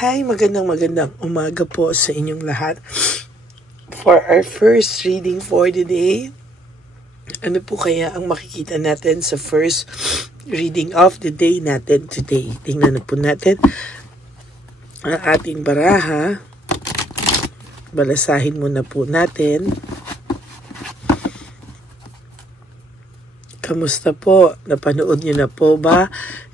Hi, magandang umaga po sa inyong lahat. For our first reading for the day, ano po kaya ang makikita natin sa first reading of the day natin today? Tingnan na po natin ang ating baraha. Balasahin muna po natin. Kamusta po? Napanood niyo na po ba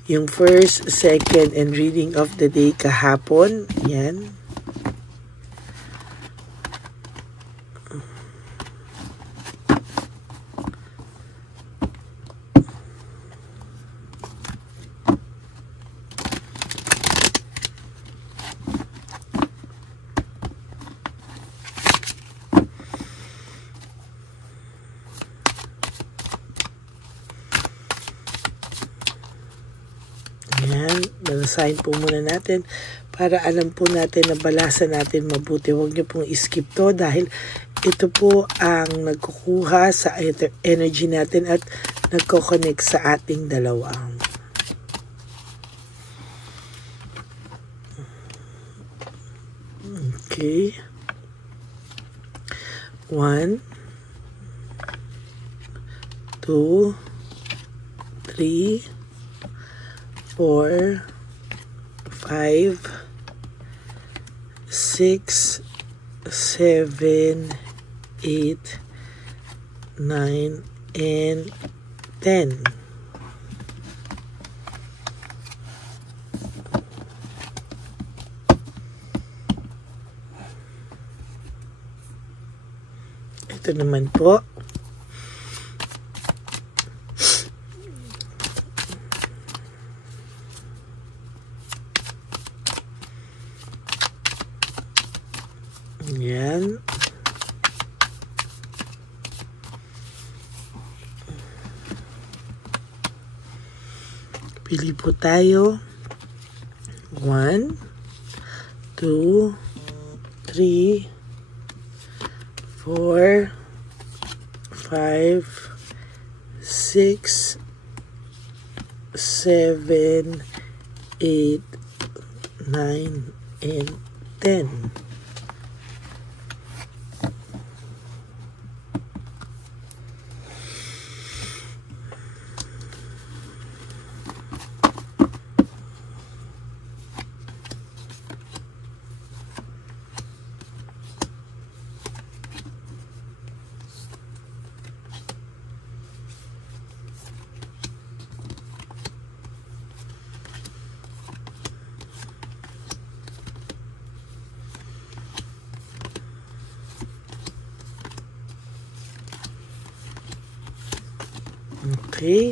yung first, second, and reading of the day kahapon? Yan. Ayan, balasahin po muna natin para alam po natin na balasa natin mabuti. Huwag niyo pong skip to dahil ito po ang nagkukuha sa energy natin at nagko-connect sa ating dalawa. Okay. 1, 2, 3, 4, 5, 6, 7, 8, 9, and 10. Ito naman po. Yan. Pili po tayo. 1, 2, 3, 4, 5, 6, 7, 8, 9, and 10. Okay.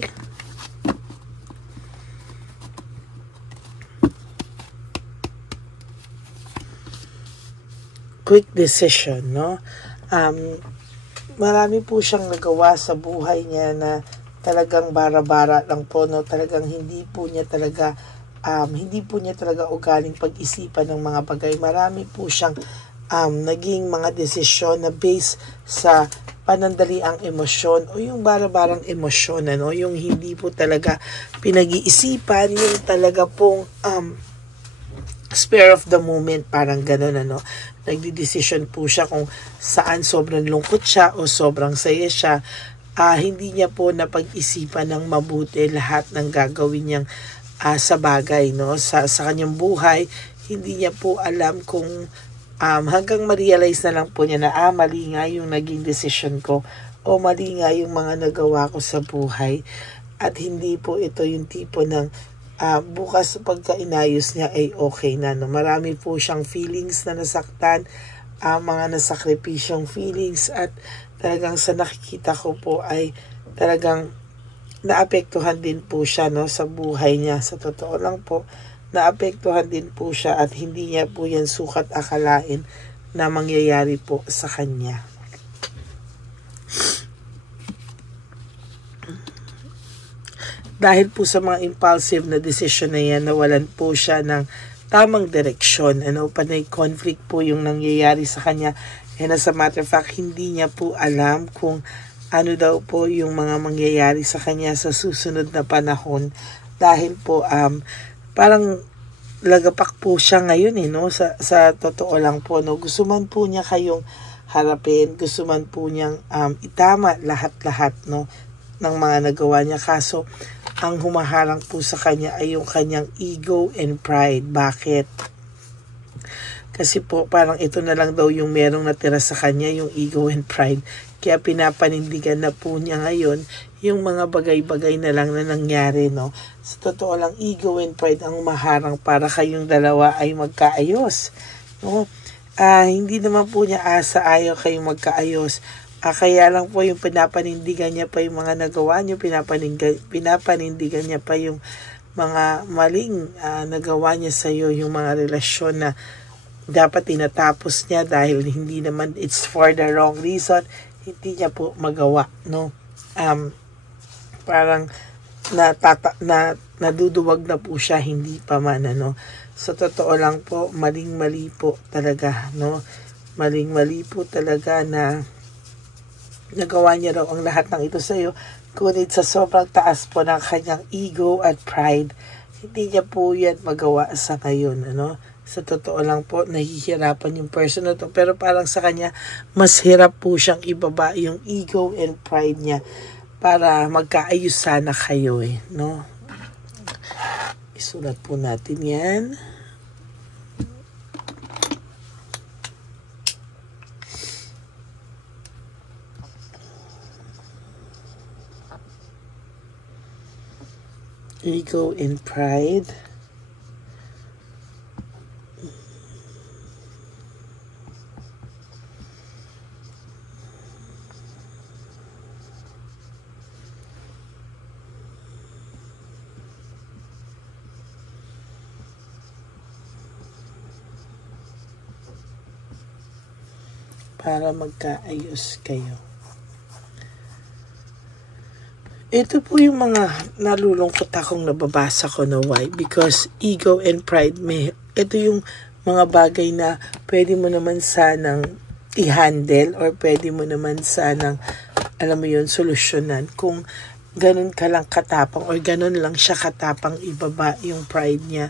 Quick decision, no? Marami po siyang nagawa sa buhay niya na talagang bara-bara lang po, no? Talagang hindi po niya talaga ugaling pag-isipan ng mga bagay. Marami po siyang naging mga desisyon na based sa panandaliang emosyon o yung bara-barang emosyon, ano, yung hindi po talaga pinag-iisipan, yung talaga pong spare of the moment, parang gano'n, ano. Nagdi-decision po siya kung saan sobrang lungkot siya o sobrang saya siya. Hindi niya po napag-isipan ng mabuti lahat ng gagawin niyang sa bagay, no, sa kanyang buhay. Hindi niya po alam kung hanggang ma-realize na lang po niya na mali nga yung naging decision ko o mali nga yung mga nagawa ko sa buhay, at hindi po ito yung tipo ng bukas pagka inayos niya ay okay na, no? Marami po siyang feelings na nasaktan, mga nasakripisyong feelings, at talagang sa nakikita ko po ay talagang naapektuhan din po siya, no, sa buhay niya. Sa totoo lang po, naapektuhan din po siya at hindi niya po yan sukat akalain na mangyayari po sa kanya. Dahil po sa mga impulsive na decision na yan, nawalan po siya ng tamang direksyon. Panay conflict po yung nangyayari sa kanya. And as a matter of fact, hindi niya po alam kung ano daw po yung mga mangyayari sa kanya sa susunod na panahon. dahil po parang lagapak po siya ngayon no, sa totoo lang po, no, gusto man po niya kayong harapin, gusto man po niyang itama lahat-lahat, no, ng mga nagawa niya, kaso ang humaharang po sa kanya ay yung kanyang ego and pride. Bakit? Kasi po parang ito na lang daw yung merong natira sa kanya, yung ego and pride. Kaya pinapanindigan na po niya ngayon yung mga bagay-bagay na lang na nangyari, no. Sa totoo lang, ego and pride ang maharang para kayong dalawa ay magkaayos, no. Hindi naman po niya asa ayaw kayong magkaayos. Kaya lang po yung pinapanindigan niya pa yung mga nagawa niyo, pinapanindigan niya pa yung mga maling nagawa niya sa iyo, yung mga relasyon na dapat tinatapos niya dahil hindi naman it's for the wrong reason, hindi niya po magawa, no. Parang naduduwag na po siya, hindi pa man, ano. Sa totoo lang po, maling-mali po talaga, no. Maling-mali po talaga na nagawa niya raw ang lahat ng ito sa iyo, ngunit sa sobrang taas po ng kanyang ego at pride, hindi niya po yan magawa sa ngayon, ano. Sa totoo lang po, nahihirapan yung person na to, pero parang sa kanya, mas hirap po siyang ibaba yung ego and pride niya para magkaayos sana kayo, no. Isulat po natin yan. Ego and pride. Para magkaayos kayo. Ito po yung mga nalulungkot akong nababasa ko na why. Because ego and pride, ito yung mga bagay na pwede mo naman sanang i-handle or pwede mo naman sanang, alam mo yun, solusyonan kung ganun ka lang katapang or ganun lang siya katapang ibaba yung pride niya.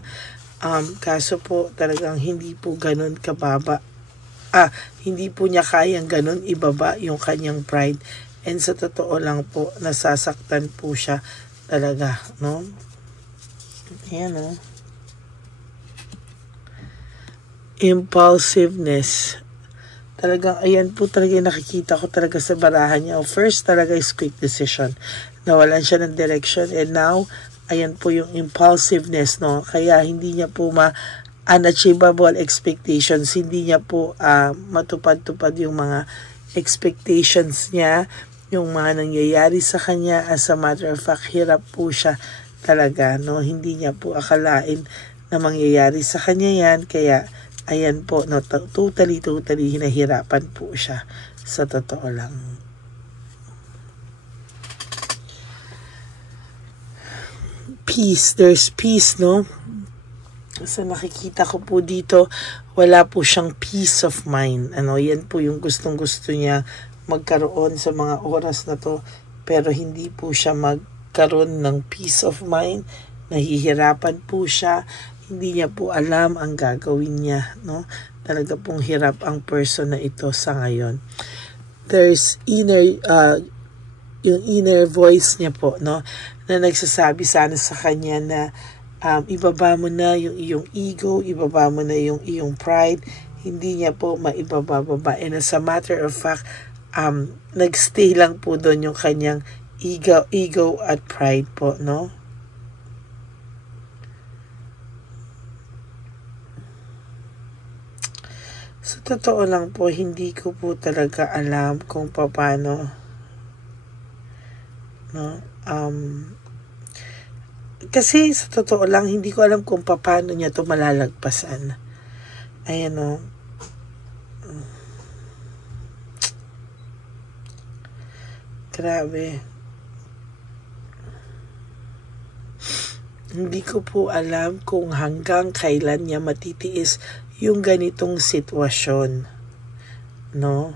Kaso po talagang hindi po ganun kababa. Hindi po niya kayang ganun ibaba yung kanyang pride. And sa totoo lang po, nasasaktan po siya talaga, no? Ayan, no? Impulsiveness. Talagang, ayan po talaga nakikita ko talaga sa barahan niya. First talaga is quick decision. Nawalan siya ng direction. And now, ayan po yung impulsiveness, no? Kaya hindi niya po unachievable expectations. Hindi niya po matupad-tupad yung mga expectations niya, yung mga nangyayari sa kanya. As a matter of fact, hirap po siya talaga, no? Hindi niya po akalain na mangyayari sa kanya yan. Kaya, ayan po, no? Totally hinahirapan po siya. Sa totoo lang. Peace. There's peace, no? So, nakikita ko po dito, wala po siyang peace of mind. Ano, yan po yung gustong-gusto niya magkaroon sa mga oras na to, pero hindi po siya magkaroon ng peace of mind. Nahihirapan po siya, hindi niya po alam ang gagawin niya, no? Talaga pong hirap ang person na ito sa ngayon. There's yung inner voice niya po, no, na nagsasabi sana sa kanya na ibaba mo na yung iyong ego, ibaba mo na yung iyong pride. Hindi niya po maibababa. And as a matter of fact, nagstay lang po doon yung kanyang ego at pride po, no? So, totoo lang po, hindi ko po talaga alam kung paano, no? Kasi sa totoo lang, hindi ko alam kung paano niya to malalagpasan. Ayan, no? Grabe. Hindi ko po alam kung hanggang kailan niya matitiis yung ganitong sitwasyon, no?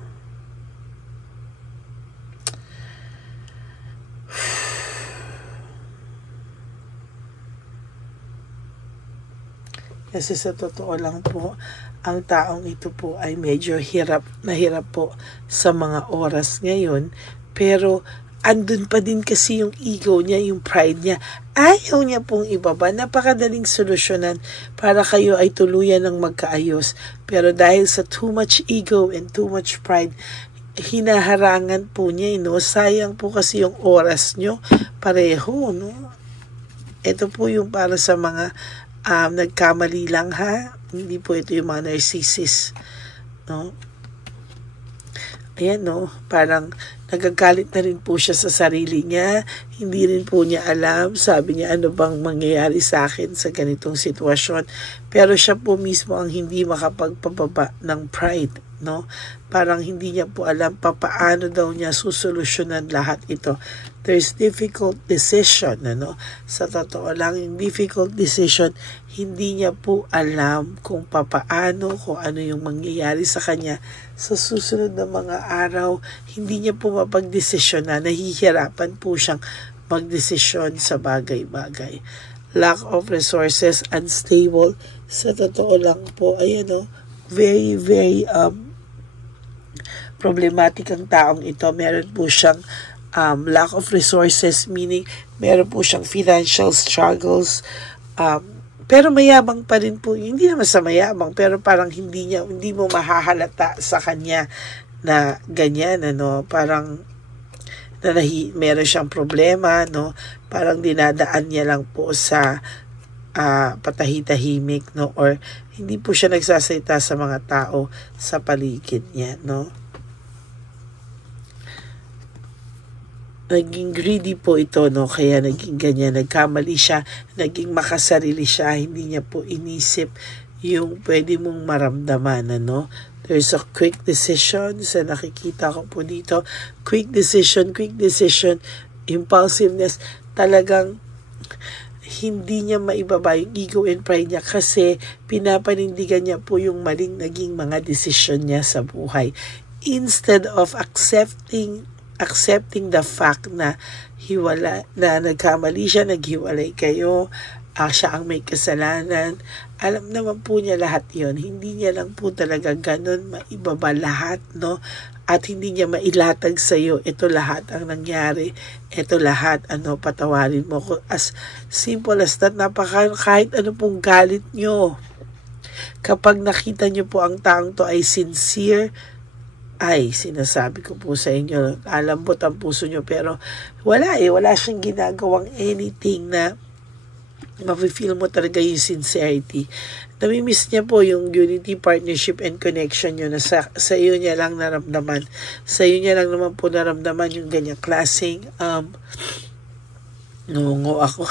Kasi sa totoo lang po, ang taong ito po ay medyo hirap po sa mga oras ngayon. Pero andun pa din kasi yung ego niya, yung pride niya. Ayaw niya pong ibaba. Napakadaling solusyonan para kayo ay tuluyan ng magkaayos. Pero dahil sa too much ego and too much pride, hinaharangan po niya, no? Sayang po kasi yung oras nyo pareho, no? Ito po yung para sa mga nagkamali lang, ha? Hindi po ito yung mga narcissist, no? Ayan, no? Parang nagagalit na rin po siya sa sarili niya. Hindi rin po niya alam. Sabi niya, ano bang mangyayari sa akin sa ganitong sitwasyon? Pero siya po mismo ang hindi makapagpababa ng pride, no? Parang hindi niya po alam paano daw niya susolusyonan lahat ito. There's difficult decision, ano? Sa totoo lang, yung difficult decision, hindi niya po alam kung paano, kung ano yung mangyayari sa kanya sa susunod na mga araw. Hindi niya po mapagdesisyonan, nahihirapan po siyang magdesisyon sa bagay-bagay. Lack of resources, unstable. Sa totoo lang po, ayan, no? Very, very problematic ang taong ito. Meron po siyang lack of resources, meaning meron po siyang financial struggles, pero mayabang pa rin po. Hindi naman sa mayabang, pero parang hindi mo mahahalata sa kanya na ganyan, ano, parang meron siyang problema, no? Parang dinadaan niya lang po sa patahitahimik, no? Or hindi po siya nagsasalita sa mga tao sa paligid niya, no? Naging greedy po ito, no? Kaya naging ganyan, nagkamali siya, naging makasarili siya, hindi niya po inisip yung pwede mong maramdaman, ano? There's a quick decision, sa nakikita ko po dito, quick decision, impulsiveness, talagang hindi niya maibaba yung ego and pride niya kasi pinapanindigan niya po yung maling naging mga desisyon niya sa buhay. Instead of accepting the fact na nagkamali siya, naghiwalay kayo, siya ang may kasalanan. Alam naman po niya lahat yon. Hindi niya lang po talaga ganun maibaba lahat, no? At hindi niya mailatag sa iyo, ito lahat ang nangyari, ito lahat, patawarin mo ko. As simple as that, kahit ano pong galit nyo, kapag nakita nyo po ang taong to ay sincere, ay, sinasabi ko po sa inyo, alambot ang puso nyo, pero wala siyang ginagawang anything na mafe-feel mo talaga yung sincerity. Namimiss niya po yung unity, partnership, and connection nyo na sa iyo niya lang naramdaman. Sa iyo niya lang naman po naramdaman yung ganyang klaseng nungo ako.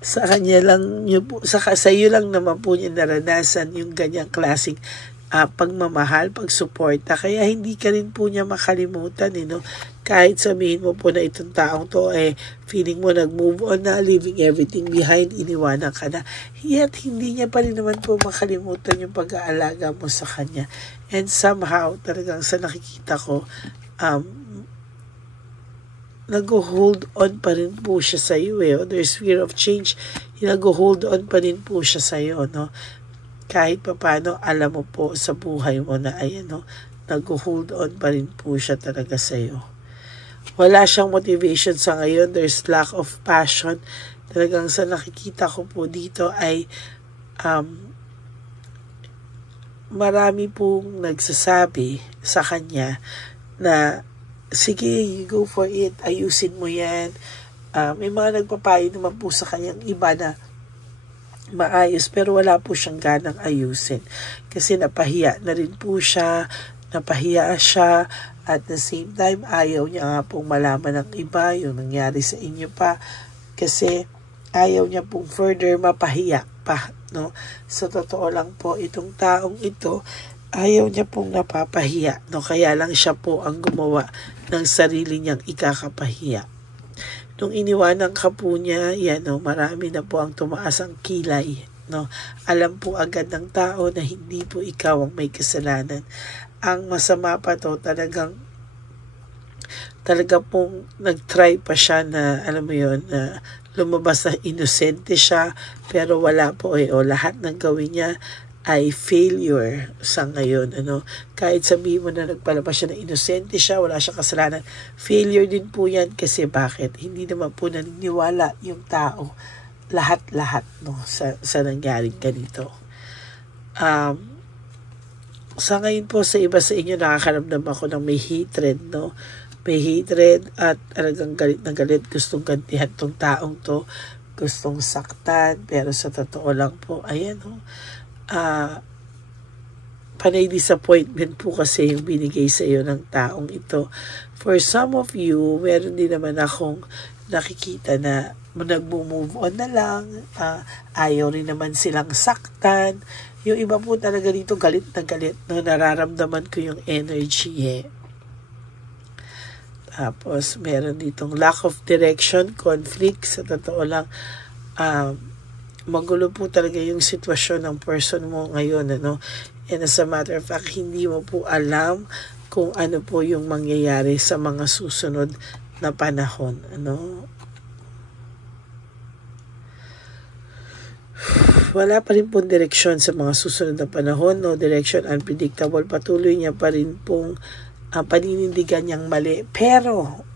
Sa kanya lang sa iyo lang naman po niya naranasan yung ganyang klaseng pagmamahal, pagsuporta. Kaya hindi ka rin po niya makalimutan, no? Kahit sabihin mo po na itong taong to, feeling mo nag-move on na, leaving everything behind, iniwanan ka na. Yet, hindi niya pa rin naman po makalimutan yung pag-aalaga mo sa kanya. And somehow, talagang sa nakikita ko, nag-hold on pa rin po siya sa iyo, There's fear of change. Nag-hold on pa rin po siya sa iyo, no? Kahit paano, alam mo po sa buhay mo na nag-hold on pa rin po siya talaga sa iyo. Wala siyang motivation sa ngayon. There's lack of passion. Talagang sa nakikita ko po dito ay marami pong nagsasabi sa kanya na sige, go for it. Ayusin mo yan. May mga nagpapayo naman po sa kanyang iba na maayos, pero wala po siyang ganang ayusin kasi napahiya na rin po siya, at the same time ayaw niya nga pong malaman ng iba yung nangyari sa inyo pa kasi ayaw niya pong further mapahiya pa, no? Sa totoo lang po, itong taong ito ayaw niya pong napapahiya, no? Kaya lang siya po ang gumawa ng sarili niyang ikakapahiya. Nung iniwanan ka po niya, marami na po ang tumaas ang kilay, no? Alam po agad ng tao na hindi po ikaw ang may kasalanan. Ang masama pa to, talaga pong nag-try pa siya na, alam mo yon, na lumabas na inosente siya, pero wala po o lahat ng gawin niya ay failure sa ngayon. Kahit sabihin mo na nagpalabas siya na inosente siya, wala siya kasalanan, failure din po yan. Kasi bakit? Hindi naman po naniniwala yung tao lahat-lahat sa nangyaring ganito. Sa ngayon po, sa iba sa inyo, nakakaramdam ako ng may hatred, may hatred at talagang galit na galit, gustong gantihan tong taong to, gustong saktan, pero sa totoo lang po, ayan panay disappointment po kasi yung binigay sa iyo ng taong ito. For some of you, meron din naman akong nakikita na nag-move on na lang, ayaw rin naman silang saktan. Yung iba po talaga dito galit na galit, nararamdaman ko yung energy Tapos meron ditong lack of direction, conflict, sa totoo lang magulo po talaga yung sitwasyon ng person mo ngayon, and as a matter of fact, hindi mo po alam kung ano po yung mangyayari sa mga susunod na panahon, wala pa rin pong direksyon sa mga susunod na panahon, no direction, unpredictable, patuloy niya pa rin pong paninindigan niyang mali, pero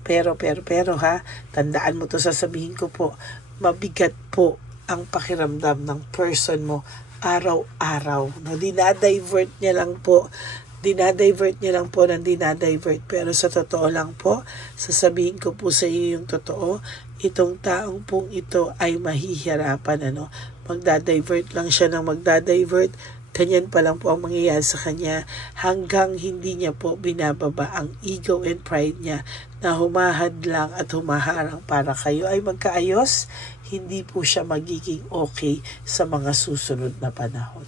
tandaan mo to, sasabihin ko po, mabigat po ang pakiramdam ng person mo araw-araw. Dinadivert niya lang po, pero sa totoo lang po, sasabihin ko po sa iyo yung totoo, itong taong pong ito ay mahihirapan, magdadivert lang siya ng magdadivert, ganyan pa lang po ang mangyayari sa kanya hanggang hindi niya po binababa ang ego and pride niya na humahad lang at humaharang para kayo ay magkaayos, hindi po siya magiging okay sa mga susunod na panahon.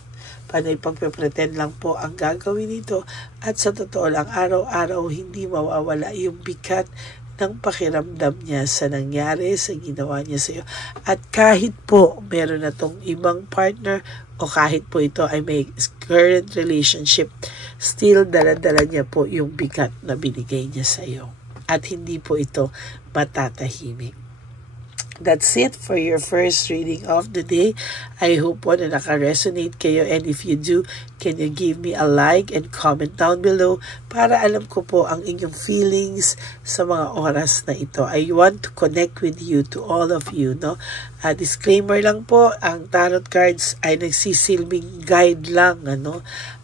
Panay pagpe-pretend lang po ang gagawin nito at sa totoo lang araw-araw hindi mawawala yung bigat ng pakiramdam niya sa nangyari, sa ginawa niya sa iyo. At kahit po meron na tong ibang partner o kahit po ito ay may current relationship, still dala-dala niya po yung bigat na binigay niya sa iyo. At hindi po ito matatahimik. That's it for your first reading of the day. I hope po na naka-resonate kayo, and if you do, can you give me a like and comment down below para alam ko po ang inyong feelings sa mga oras na ito. I want to connect with you, to all of you, disclaimer lang po, ang tarot cards ay nagsisilbing guide lang,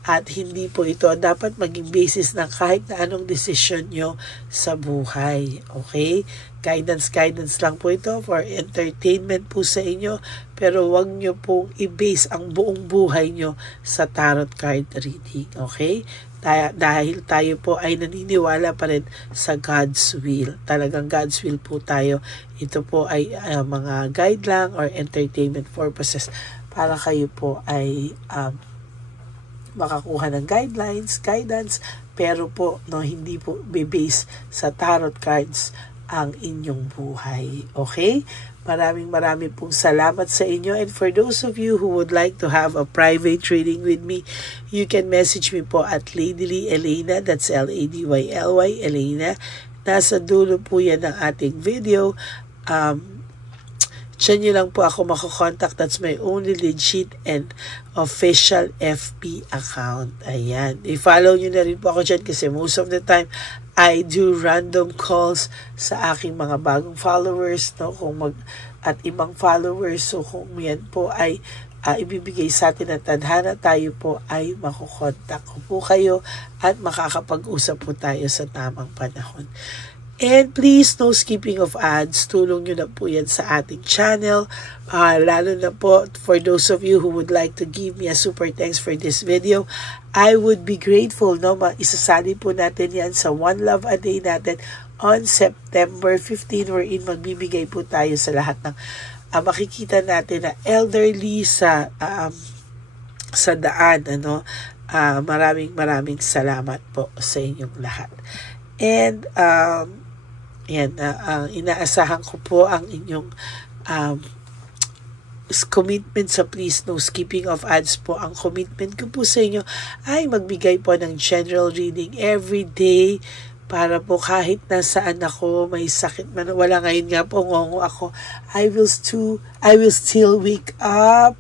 at hindi po ito dapat maging basis ng kahit na anong desisyon nyo sa buhay. Okay? Guidance lang po ito for entertainment po sa inyo, pero wag nyo pong i-base ang buong buhay nyo sa tarot card reading. Okay? Dahil tayo po ay naniniwala pa rin sa God's will. Talagang God's will po tayo. Ito po ay mga guide lang or entertainment purposes para kayo po ay makakuha ng guidelines, guidance, pero po hindi po be-base sa tarot cards ang inyong buhay. Okay? Maraming pong salamat sa inyo. And for those of you who would like to have a private reading with me, you can message me po at Ladyly Elena. That's Ladyly Elena. Nasa dulo po yan ng ating video. Diyan nyo lang po ako makakontakt. That's my only legit and official FB account. Ayan. I-follow nyo na rin po ako dyan kasi most of the time, I do random calls sa aking mga bagong followers, at ibang followers. So kung yan po ay ibibigay sa atin ng tadhana, tayo po ay makukontak ko po kayo at makakapag-usap po tayo sa tamang panahon. And please, no skipping of ads. Tulong nyo na po yan sa ating channel. Lalo na po for those of you who would like to give me a super thanks for this video. I would be grateful. Isasali po natin yan sa One Love a Day natin on September 15, wherein magbibigay po tayo sa lahat ng makikita natin na elderly sa daan. Maraming salamat po sa inyong lahat. And inaasahan ko po ang inyong commitment sa please no skipping of ads po. Ang commitment ko po sa inyo ay magbigay po ng general reading every day para po kahit nasaan ako, may sakit man, wala ngayon nga po, ngongo ako, I will still wake up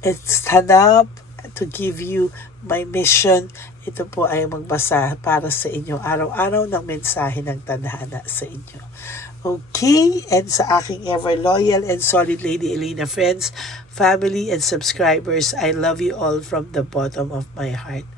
and stand up to give you my mission. Ito po ay magbasa para sa inyo araw-araw ng mensahe ng tadhana sa inyo. Okay, and sa aking ever loyal and solid Lady Elena friends, family and subscribers, I love you all from the bottom of my heart.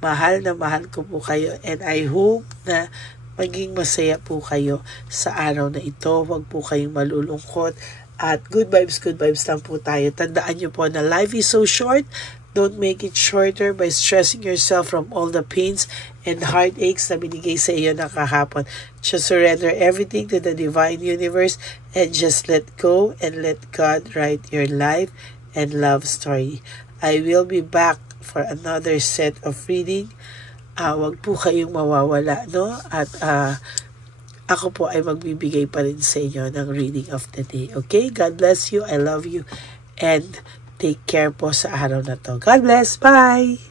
Mahal na mahal ko po kayo, and I hope na maging masaya po kayo sa araw na ito. Huwag po kayong malulungkot at good vibes lang po tayo. Tandaan nyo po na life is so short. Don't make it shorter by stressing yourself from all the pains and heartaches na binigay sa iyo ng kahapon. Just surrender everything to the divine universe and just let go and let God write your life and love story. I will be back for another set of reading. Wag po kayong mawawala, no? At ako po ay magbibigay pa rin sa inyo ng reading of the day. Okay? God bless you. I love you. And take care po sa araw na to. God bless. Bye!